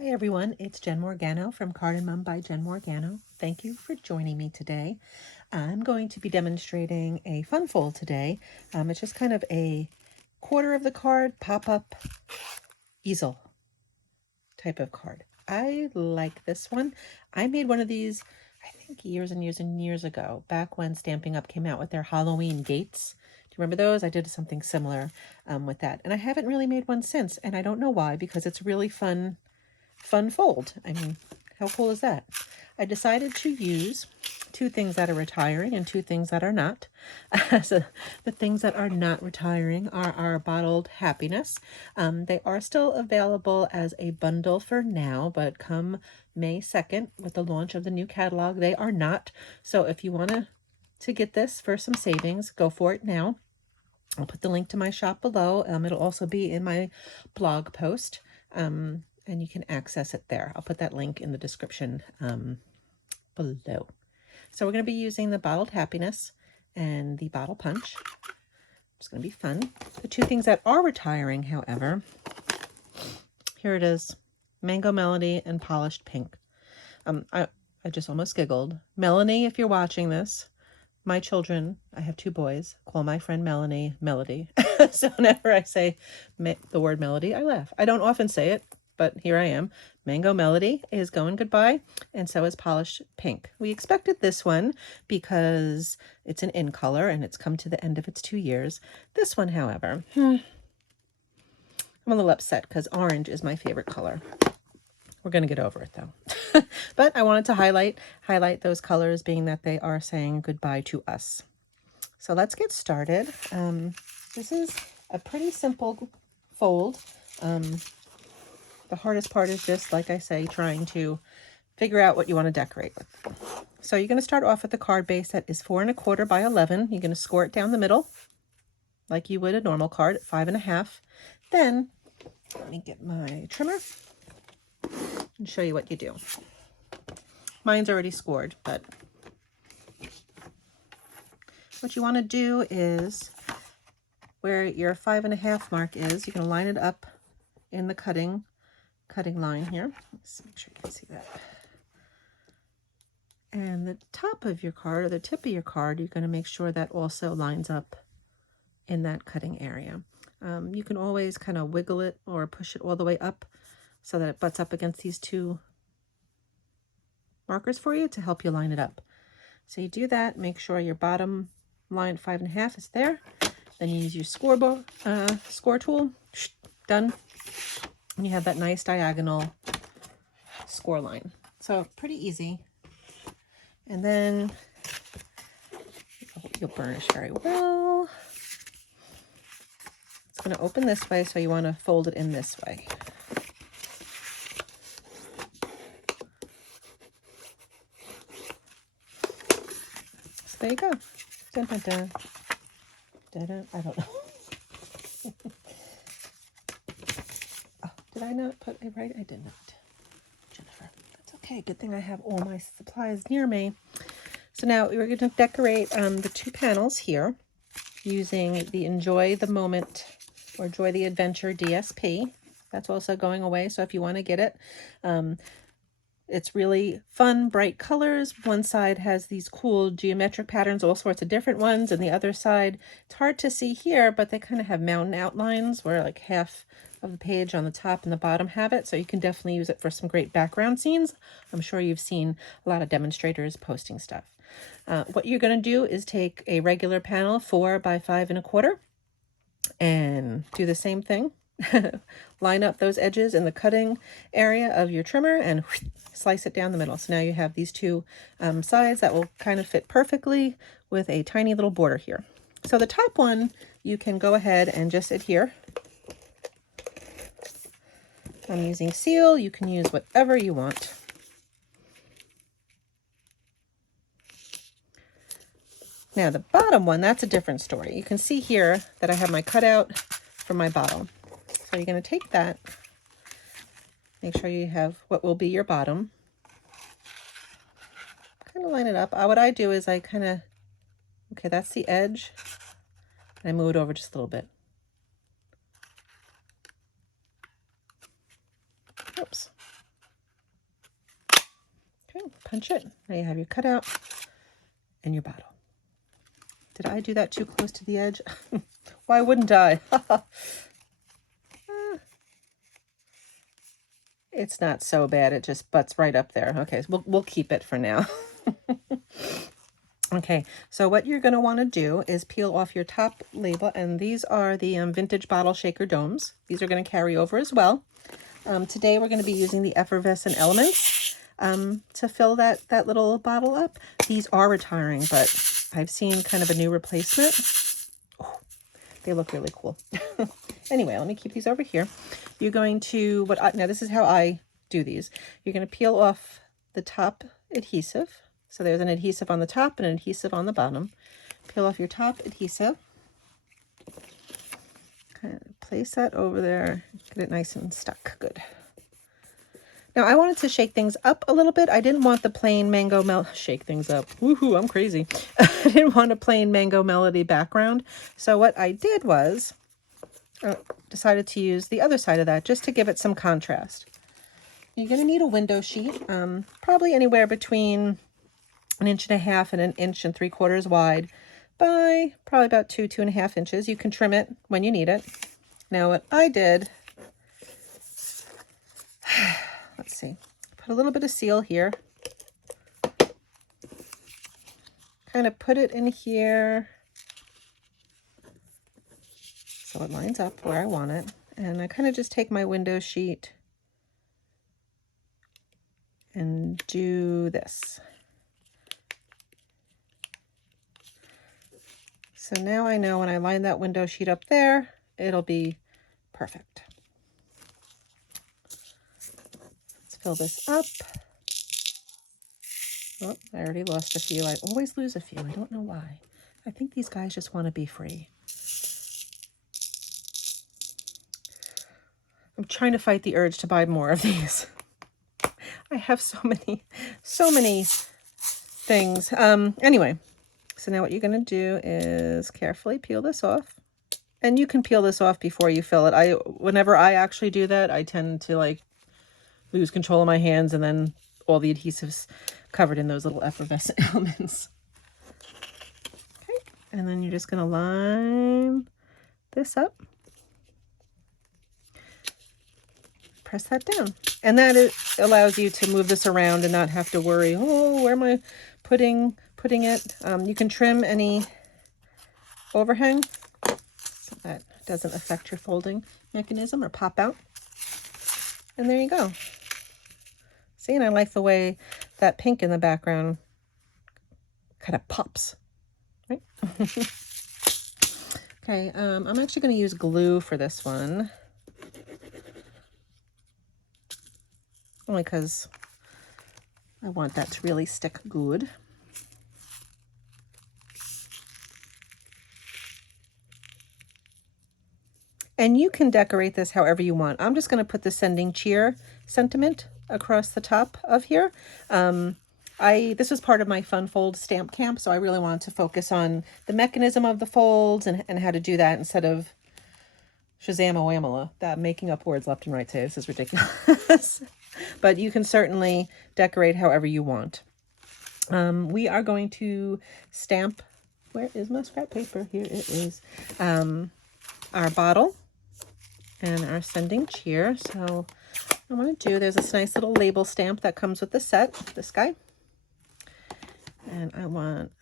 Hi everyone, it's Jen Morgano from Card and Mum by Jen Morgano. Thank you for joining me today. I'm going to be demonstrating a fun fold today. It's just kind of a quarter of the card pop-up easel type of card. I like this one. I made one of these, I think years and years and years ago, back when Stampin' Up! Came out with their Halloween gates. Do you remember those? I did something similar with that. And I haven't really made one since, and I don't know why, because it's really fun fold. I mean, how cool is that? I decided to use two things that are retiring and two things that are not. So the things that are not retiring are our bottled happiness. They are still available as a bundle for now, but come May 2nd with the launch of the new catalog, they are not. So if you want to get this for some savings, go for it now. I'll put the link to my shop below. It'll also be in my blog post. And you can access it there. I'll put that link in the description below. So we're going to be using the bottled happiness and the bottle punch. It's going to be fun. The two things that are retiring, however, here it is, Mango Melody and Polished Pink. I just almost giggled. Melanie, if you're watching this, my children, I have two boys, call my friend Melanie Melody. So whenever I say the word melody, I laugh. I don't often say it, but here I am. Mango Melody is going goodbye, and so is Polished Pink. We expected this one because it's an in color and it's come to the end of its 2 years. This one, however, I'm a little upset because orange is my favorite color. We're going to get over it though. But I wanted to highlight those colors, being that they are saying goodbye to us. So let's get started. This is a pretty simple fold. The hardest part is just, like I say, trying to figure out what you want to decorate with. So you're going to start off with the card base that is 4 1/4 by 11. You're going to score it down the middle like you would a normal card at 5 1/2. Then let me get my trimmer and show you what you do. Mine's already scored, but what you want to do is where your 5 1/2 mark is, you're going to line it up in the cutting line here. Let's make sure you can see that. And the top of your card, or the tip of your card, you're going to make sure that also lines up in that cutting area. You can always kind of wiggle it or push it all the way up so that it butts up against these two markers for you to help you line it up. So you do that, make sure your bottom line 5 1/2 is there. Then you use your score tool, done. And you have that nice diagonal score line. So pretty easy. And then you'll burnish very well. It's going to open this way, so you want to fold it in this way. So there you go. Dun, dun, dun. Dun, dun. I don't know. Oh, did I not put it right? I did not. Jennifer. That's okay. Good thing I have all my supplies near me. So now we're going to decorate the two panels here using the Enjoy the Moment or Enjoy the Adventure DSP. That's also going away, so if you want to get it, it's really fun, bright colors. One side has these cool geometric patterns, all sorts of different ones, and the other side, it's hard to see here, but they kind of have mountain outlines where like half of the page on the top and the bottom have it, so you can definitely use it for some great background scenes. I'm sure you've seen a lot of demonstrators posting stuff. What you're going to do is take a regular panel 4 by 5 1/4 and do the same thing. Line up those edges in the cutting area of your trimmer and slice it down the middle. So now you have these two sides that will kind of fit perfectly with a tiny little border here. So the top one, you can go ahead and just adhere. I'm using seal. You can use whatever you want. Now the bottom one, that's a different story. You can see here that I have my cutout for my bottom. So you're going to take that, make sure you have what will be your bottom. Kind of line it up. What I do is I kind of, okay, that's the edge. And I move it over just a little bit. Oops. Okay, punch it. Now you have your cutout and your bottle. Did I do that too close to the edge? Why wouldn't I? It's not so bad. It just butts right up there. Okay, so we'll keep it for now. Okay, so what you're going to want to do is peel off your top label, and these are the vintage bottle shaker domes. These are going to carry over as well. Today we're going to be using the effervescent elements to fill that little bottle up. These are retiring, but I've seen kind of a new replacement. Oh, they look really cool. Anyway, let me keep these over here. You're going to, now this is how I do these. You're going to peel off the top adhesive. So there's an adhesive on the top and an adhesive on the bottom. Peel off your top adhesive. Kind of place that over there. Get it nice and stuck. Good. Now I wanted to shake things up a little bit. I didn't want the plain mango shake things up. Woohoo, I'm crazy. I didn't want a plain mango melody background. So what I did was decided to use the other side of that just to give it some contrast. You're going to need a window sheet, probably anywhere between 1.5 inches and 1 3/4 wide by probably about 2.5 inches. You can trim it when you need it. Now what I did, let's see, put a little bit of seal here, kind of put it in here so it lines up where I want it, and I kind of just take my window sheet and do this. So now I know when I line that window sheet up there, it'll be perfect. Let's fill this up. Oh, I already lost a few. I always lose a few. I don't know why. I think these guys just want to be free. I'm trying to fight the urge to buy more of these. I have so many things. Anyway, so now what you're going to do is carefully peel this off. And you can peel this off before you fill it. Whenever I actually do that, I tend to like lose control of my hands, and then all the adhesives covered in those little effervescent elements. Okay, and then you're just going to line this up. Press that down. And that allows you to move this around and not have to worry, oh, where am I putting it? You can trim any overhang so that doesn't affect your folding mechanism or pop out. And there you go. See, and I like the way that pink in the background kind of pops, right? Okay, I'm actually going to use glue for this one. Only because I want that to really stick good. And you can decorate this however you want. I'm just going to put the sending cheer sentiment across the top of here. This was part of my Fun Fold stamp camp, so I really wanted to focus on the mechanism of the folds and how to do that instead of Shazam-a-whamala, that making up words left and right today. This is ridiculous. But you can certainly decorate however you want. We are going to stamp, where is my scrap paper? Here it is. Our bottle and our sending cheer. So I want to do, there's this nice little label stamp that comes with the set, this guy. And I want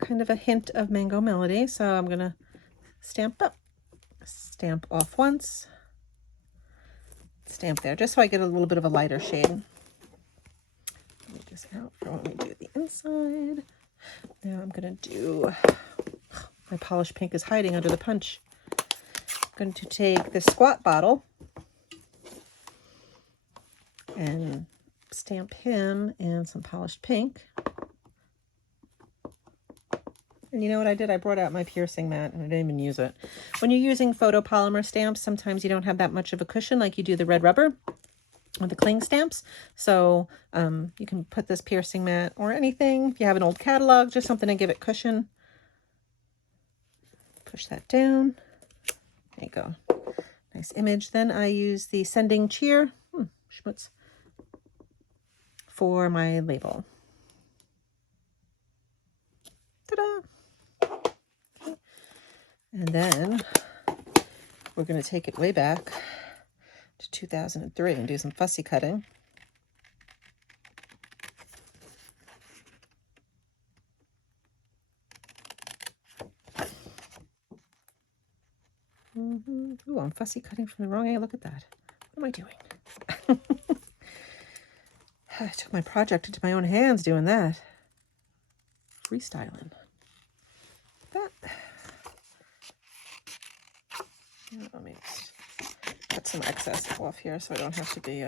kind of a hint of Mango Melody. So I'm going to stamp up, stamp off once, stamp there, just so I get a little bit of a lighter shade. Let me just out for when we do the inside. Now I'm going to do, my polished pink is hiding under the punch. I'm going to take this squat bottle and stamp him in some polished pink. And you know what I did? I brought out my piercing mat and I didn't even use it. When you're using photopolymer stamps, sometimes you don't have that much of a cushion like you do the red rubber or the cling stamps. So you can put this piercing mat or anything. If you have an old catalog, just something to give it cushion. Push that down. There you go. Nice image. Then I use the sending cheer. Schmutz. for my label. Ta-da! Okay. And then we're going to take it way back to 2003 and do some fussy cutting. Ooh, I'm fussy cutting from the wrong angle. Look at that. What am I doing? I took my project into my own hands doing that. Freestyling. That. Let me just cut some excess off here so I don't have to be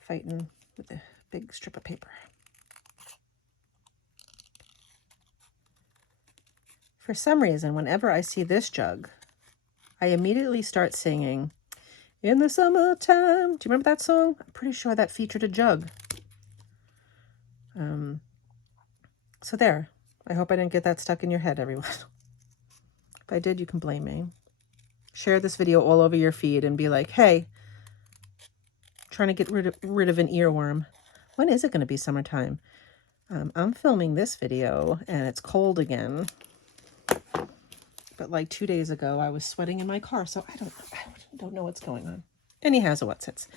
fighting with a big strip of paper. For some reason, whenever I see this jug, I immediately start singing, "In the Summertime." Do you remember that song? I'm pretty sure that featured a jug. So there. I hope I didn't get that stuck in your head, everyone. If I did, you can blame me. Share this video all over your feed and be like, hey, trying to get rid of an earworm. When is it going to be summertime? I'm filming this video and it's cold again. But like 2 days ago, I was sweating in my car, so I don't know what's going on. Anyhow, so what's it?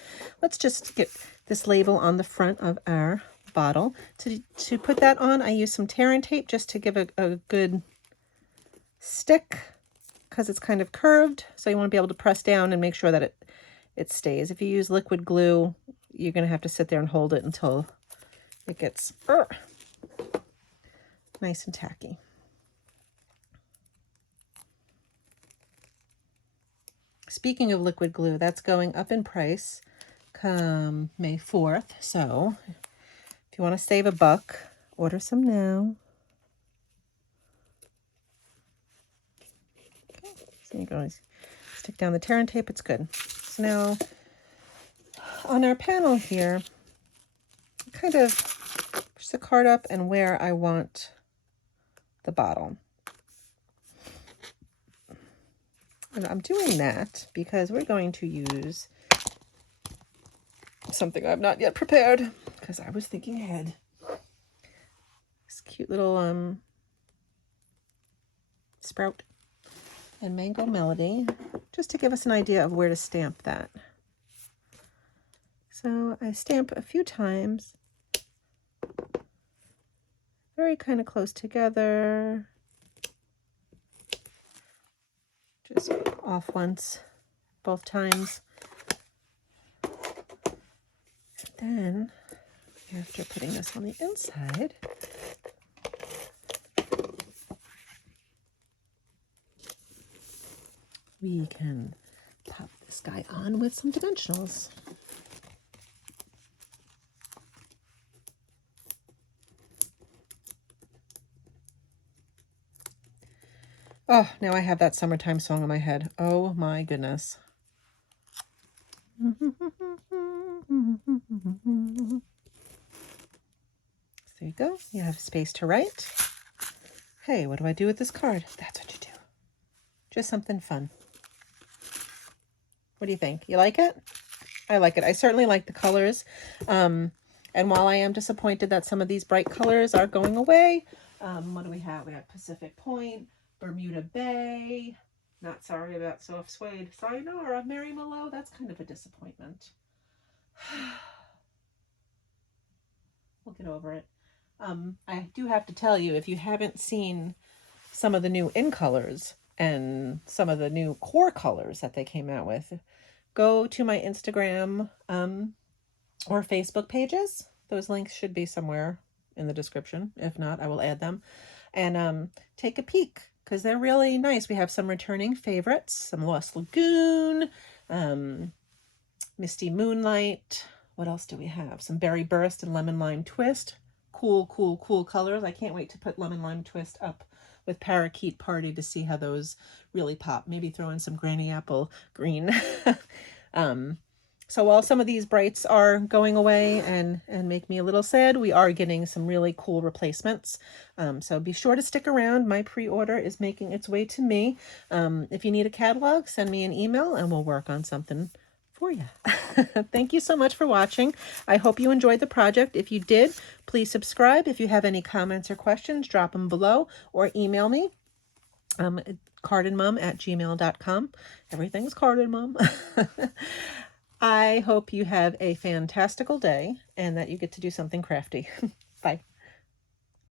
Let's just get this label on the front of our bottle. To put that on, I use some tear and tape just to give a good stick, because it's kind of curved, so you want to be able to press down and make sure that it stays. If you use liquid glue, you're going to have to sit there and hold it until it gets nice and tacky. Speaking of liquid glue, that's going up in price come May 4th. So if you want to save $1, order some now. Okay, so you go stick down the tear and tape, it's good. So now on our panel here, kind of push the card up and where I want the bottle. And I'm doing that because we're going to use something I've not yet prepared because I was thinking ahead. This cute little Sprout and Mango Melody, just to give us an idea of where to stamp that. So I stamp a few times, very kind of close together. Just off once, both times. And then, after putting this on the inside, we can pop this guy on with some dimensionals. Oh, now I have that summertime song in my head. Oh my goodness. So there you go. You have space to write. Hey, what do I do with this card? That's what you do. Just something fun. What do you think? You like it? I like it. I certainly like the colors. And while I am disappointed that some of these bright colors are going away, what do we have? We have Pacific Point, Bermuda Bay, Not Sorry About Soft Suede, Sayonara, Mary Mallow. That's kind of a disappointment. We'll get over it. I do have to tell you, if you haven't seen some of the new in colors and some of the new core colors that they came out with, go to my Instagram or Facebook pages. Those links should be somewhere in the description. If not, I will add them. And take a peek, because they're really nice. We have some returning favorites, some Lost Lagoon, Misty Moonlight. What else do we have? Some Berry Burst and Lemon Lime Twist. Cool, cool, cool colors. I can't wait to put Lemon Lime Twist up with Parakeet Party to see how those really pop. Maybe throw in some Granny Apple Green. So while some of these brights are going away and make me a little sad, we are getting some really cool replacements. So be sure to stick around. My pre-order is making its way to me. If you need a catalog, send me an email and we'll work on something for you. you. Thank you so much for watching. I hope you enjoyed the project. If you did, please subscribe. If you have any comments or questions, drop them below or email me. Cardandmom@gmail.com. Everything's Cardandmom. I hope you have a fantastical day and that you get to do something crafty. Bye.